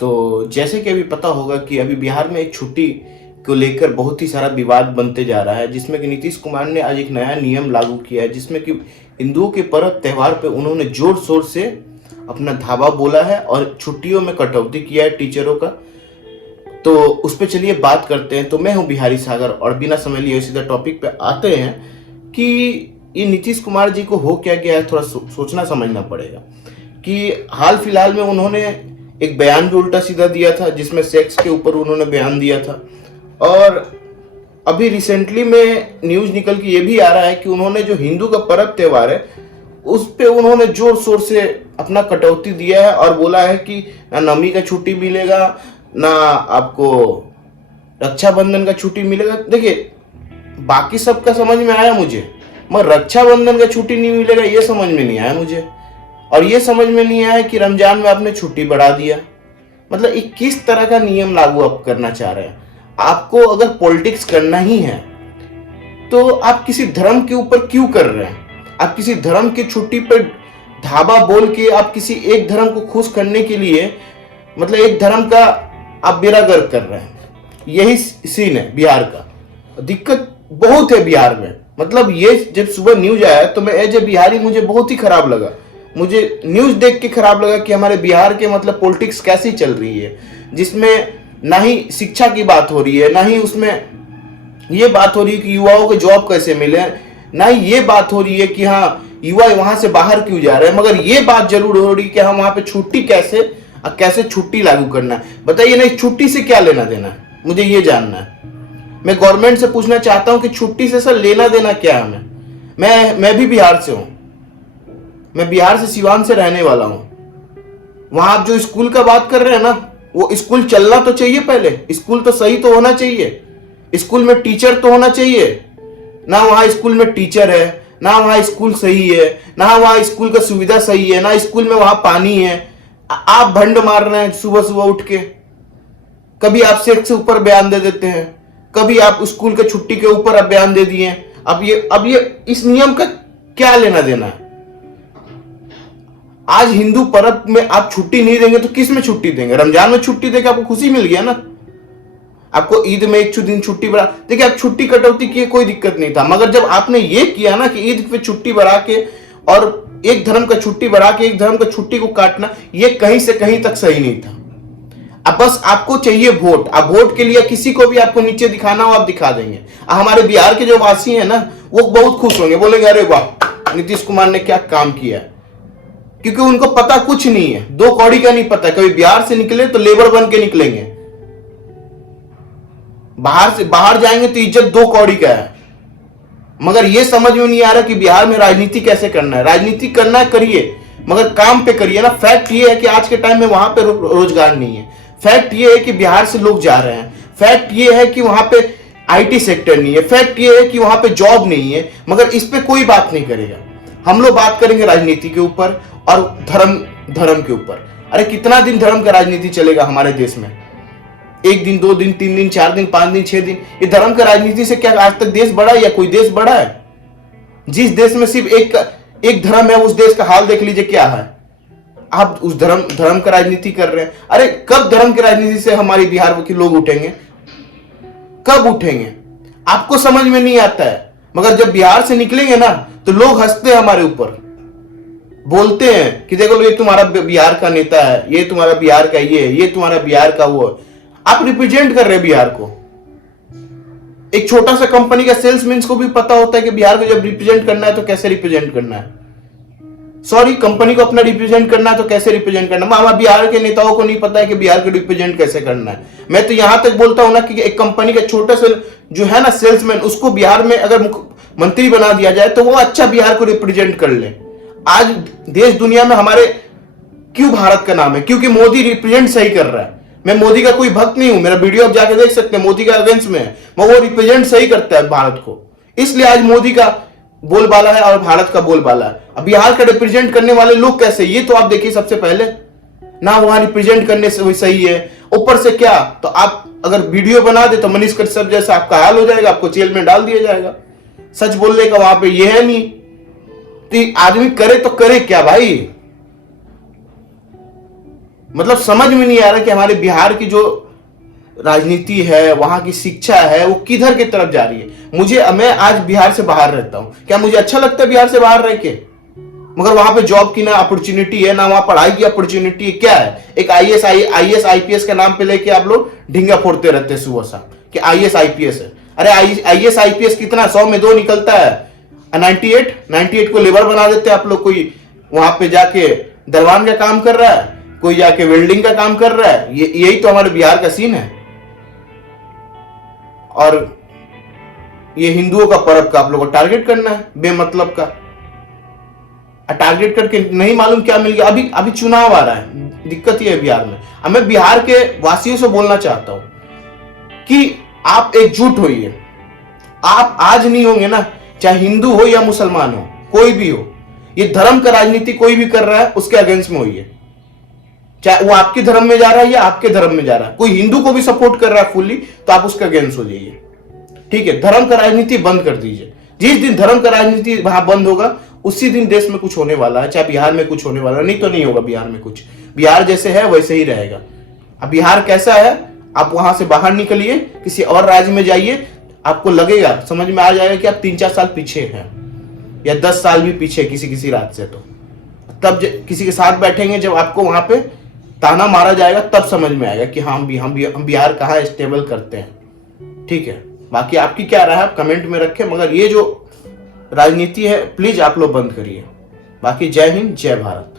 तो जैसे कि अभी पता होगा कि अभी बिहार में एक छुट्टी को लेकर बहुत ही सारा विवाद बनते जा रहा है, जिसमें कि नीतीश कुमार ने आज एक नया नियम लागू किया है, जिसमें कि हिंदुओं के पर्व त्योहार पे उन्होंने जोर शोर से अपना धावा बोला है और छुट्टियों में कटौती किया है टीचरों का। तो उस पर चलिए बात करते हैं। तो मैं हूं बिहारी सागर और बिना समय लिए सीधा टॉपिक पे आते हैं कि ये नीतीश कुमार जी को हो क्या गया है। थोड़ा सोचना समझना पड़ेगा कि हाल फिलहाल में उन्होंने एक बयान भी उल्टा सीधा दिया था, जिसमें सेक्स के ऊपर उन्होंने बयान दिया था, और अभी रिसेंटली में न्यूज निकल के ये भी आ रहा है कि उन्होंने जो हिंदू का पर्व त्योहार है उस पे उन्होंने जोर शोर से अपना कटौती दिया है और बोला है कि ना नवमी का छुट्टी मिलेगा, ना आपको रक्षाबंधन का छुट्टी मिलेगा। देखिए, बाकी सबका समझ में आया मुझे, मगर रक्षाबंधन का छुट्टी नहीं मिलेगा ये समझ में नहीं आया मुझे। और ये समझ में नहीं आया कि रमजान में आपने छुट्टी बढ़ा दिया। मतलब ये किस तरह का नियम लागू आप करना चाह रहे हैं? आपको अगर पॉलिटिक्स करना ही है तो आप किसी धर्म के ऊपर क्यों कर रहे हैं? आप किसी धर्म की छुट्टी पर धावा बोल के आप किसी एक धर्म को खुश करने के लिए, मतलब एक धर्म का आप बेड़ा गर्क कर रहे हैं। यही सीन है बिहार का। दिक्कत बहुत है बिहार में। मतलब ये जब सुबह न्यूज आया तो मैं एज ए बिहारी मुझे बहुत ही खराब लगा। मुझे न्यूज देख के खराब लगा कि हमारे बिहार के मतलब पॉलिटिक्स कैसी चल रही है, जिसमें ना ही शिक्षा की बात हो रही है, ना ही उसमें ये बात हो रही है कि युवाओं को जॉब कैसे मिले, ना ही ये बात हो रही है कि हाँ युवा वहां से बाहर क्यों जा रहे हैं, मगर ये बात जरूर हो रही है कि हम वहां पे छुट्टी कैसे छुट्टी लागू करना है। बताइए ना, इस छुट्टी से क्या लेना देना है? मुझे ये जानना है। मैं गवर्नमेंट से पूछना चाहता हूं कि छुट्टी से सर लेना देना क्या है हमें? मैं भी बिहार से हूं। मैं बिहार से सिवान से रहने वाला हूं। वहां आप जो स्कूल का बात कर रहे हैं ना, वो स्कूल चलना तो चाहिए। पहले स्कूल तो सही तो होना चाहिए। स्कूल में टीचर तो होना चाहिए ना। वहां स्कूल में टीचर है ना, वहां स्कूल सही है ना, वहां स्कूल का सुविधा सही है ना, स्कूल में वहां पानी है। आप भंड मार रहे हैं सुबह सुबह उठ के। कभी आप सेक्स से ऊपर बयान दे देते हैं, कभी आप स्कूल के छुट्टी के ऊपर आप बयान दे दिए। अब ये इस नियम का क्या लेना देना है? आज हिंदू पर्व में आप छुट्टी नहीं देंगे तो किस में छुट्टी देंगे? रमजान में छुट्टी देके आपको खुशी मिल गया ना। आपको ईद में एक दिन छुट्टी बढ़ा, देखिए आप छुट्टी कटौती किए कोई दिक्कत नहीं था, मगर जब आपने ये किया ना कि ईद पे छुट्टी बढ़ा के और एक धर्म का छुट्टी बढ़ा के एक धर्म का छुट्टी को काटना, ये कहीं से कहीं तक सही नहीं था। अब बस आपको चाहिए वोट। आप वोट के लिए किसी को भी आपको नीचे दिखाना हो आप दिखा देंगे। हमारे बिहार के जो वासी हैं ना, वो बहुत खुश होंगे, बोलेंगे अरे वाह नीतीश कुमार ने क्या काम किया है। क्योंकि उनको पता कुछ नहीं है, दो कौड़ी का नहीं पता। कभी बिहार से निकले तो लेबर बन के निकलेंगे, बाहर जाएंगे तो इज्जत दो कौड़ी का है। मगर यह समझ में नहीं आ रहा कि बिहार में राजनीति कैसे करना है। राजनीति करना है करिए, मगर काम पे करिए ना। फैक्ट ये है कि आज के टाइम में वहां पे रोजगार नहीं है। फैक्ट ये है कि बिहार से लोग जा रहे हैं। फैक्ट ये है कि वहां पे आईटी सेक्टर नहीं है। फैक्ट ये है कि वहां पे जॉब नहीं है। मगर इस पे कोई बात नहीं करेगा। हम लोग बात करेंगे राजनीति के ऊपर और धर्म के ऊपर। अरे कितना दिन धर्म का राजनीति चलेगा हमारे देश में? एक दिन, दो दिन, तीन दिन, चार दिन, पांच दिन, 6 दिन, ये धर्म का राजनीति से क्या आज तक देश बढ़ा है या कोई देश बढ़ा है? जिस देश में सिर्फ एक धर्म है, उस देश का हाल देख लीजिए क्या है। आप उस धर्म का राजनीति कर रहे हैं। अरे कब धर्म की राजनीति से हमारे बिहार के लोग उठेंगे? कब उठेंगे? आपको समझ में नहीं आता है। मगर जब बिहार से निकलेंगे ना तो लोग हंसते हैं हमारे ऊपर, बोलते हैं कि देखो ये तुम्हारा बिहार का नेता है, ये तुम्हारा बिहार का ये तुम्हारा बिहार का वो है। आप रिप्रेजेंट कर रहे हैं बिहार को। एक छोटा सा कंपनी का सेल्समैन को भी पता होता है कि बिहार को जब रिप्रेजेंट करना है तो कैसे रिप्रेजेंट करना है। सॉरी, कंपनी को अपना रिप्रेजेंट करना है तो कैसे रिप्रेजेंट करना है। हमारे बिहार के नेताओं को नहीं पता है कि बिहार को रिप्रेजेंट कैसे करना है। मैं तो यहां तक बोलता हूं ना कि एक कंपनी का छोटा सा जो है ना सेल्समैन, उसको बिहार में अगर मंत्री बना दिया जाए तो वो अच्छा बिहार को रिप्रेजेंट कर ले। आज देश दुनिया में हमारे क्यों भारत का नाम है? क्योंकि मोदी रिप्रेजेंट सही कर रहा है। मैं मोदी का कोई भक्त नहीं हूं, मेरा वीडियो आप जाके देख सकते हैं, मोदी का अगेंस्ट में है, मगर वो रिप्रेजेंट सही करता है भारत को। इसलिए आज मोदी का बोलबाला है और भारत का बोलबाला है। अब बिहार का रिप्रेजेंट करने वाले लोग कैसे, ये तो आप देखिए। सबसे पहले ना वहां रिप्रेजेंट करने से सही है, ऊपर से क्या, तो आप अगर वीडियो बना दे तो मनीष कश्यप जैसा आपका हाल हो जाएगा, आपको जेल में डाल दिया जाएगा। सच बोलने का वहां पे ये है नहीं। तो आदमी करे तो करे क्या भाई? मतलब समझ में नहीं आ रहा कि हमारे बिहार की जो राजनीति है, वहां की शिक्षा है, वो किधर की तरफ जा रही है। मैं आज बिहार से बाहर रहता हूं, क्या मुझे अच्छा लगता है बिहार से बाहर रह के? मगर वहां पे जॉब की ना अपॉर्चुनिटी है, ना वहां पढ़ाई की अपॉर्चुनिटी है। क्या है, एक आईएएस आईपीएस के नाम पे लेके आप लोग ढींगा फोड़ते रहते हैं सुबह शाम कि आईएएस आईपीएस है। अरे आईएएस आईपीएस कितना, 100 में 2 निकलता है। 98 को लेबर बना देते हैं आप लोग। कोई वहां पे जाके दरवान का काम कर रहा है, कोई जाके वेल्डिंग का काम कर रहा है। यही तो हमारे बिहार का सीन है। और ये हिंदुओं का पर्व का आप लोगों को टारगेट करना है बेमतलब का। टारगेट करके नहीं मालूम क्या मिल गया। अभी चुनाव आ रहा है, दिक्कत ये है बिहार में। अब मैं बिहार के वासियों से बोलना चाहता हूं कि आप एकजुट होइए। आप आज नहीं होंगे ना, चाहे हिंदू हो या मुसलमान हो, कोई भी हो, ये धर्म का राजनीति कोई भी कर रहा है उसके अगेंस्ट में होइए। चाहे वो आपके धर्म में जा रहा है या आपके धर्म में जा रहा है। कोई हिंदू को भी सपोर्ट कर रहा है फुल्ली, तो आप उसके अगेंस्ट हो जाइए। ठीक है, धर्म का राजनीति बंद कर दीजिए। जिस दिन धर्म का राजनीति वहां बंद होगा, उसी दिन देश में कुछ होने वाला है। चाहे बिहार में कुछ होने वाला है, नहीं तो नहीं होगा बिहार में कुछ। बिहार जैसे है वैसे ही रहेगा। अब बिहार कैसा है, आप वहां से बाहर निकलिए, किसी और राज्य में जाइए, आपको लगेगा, समझ में आ जाएगा कि आप 3-4 साल पीछे हैं, या 10 साल भी पीछे किसी किसी राज्य से। तो तब किसी के साथ बैठेंगे, जब आपको वहां पे ताना मारा जाएगा, तब समझ में आएगा कि हम बिहार कहाँ स्टेबल करते हैं। ठीक है, बाकी आपकी क्या राय है आप कमेंट में रखें। मगर ये जो राजनीति है प्लीज आप लोग बंद करिए। बाकी जय हिंद, जय भारत।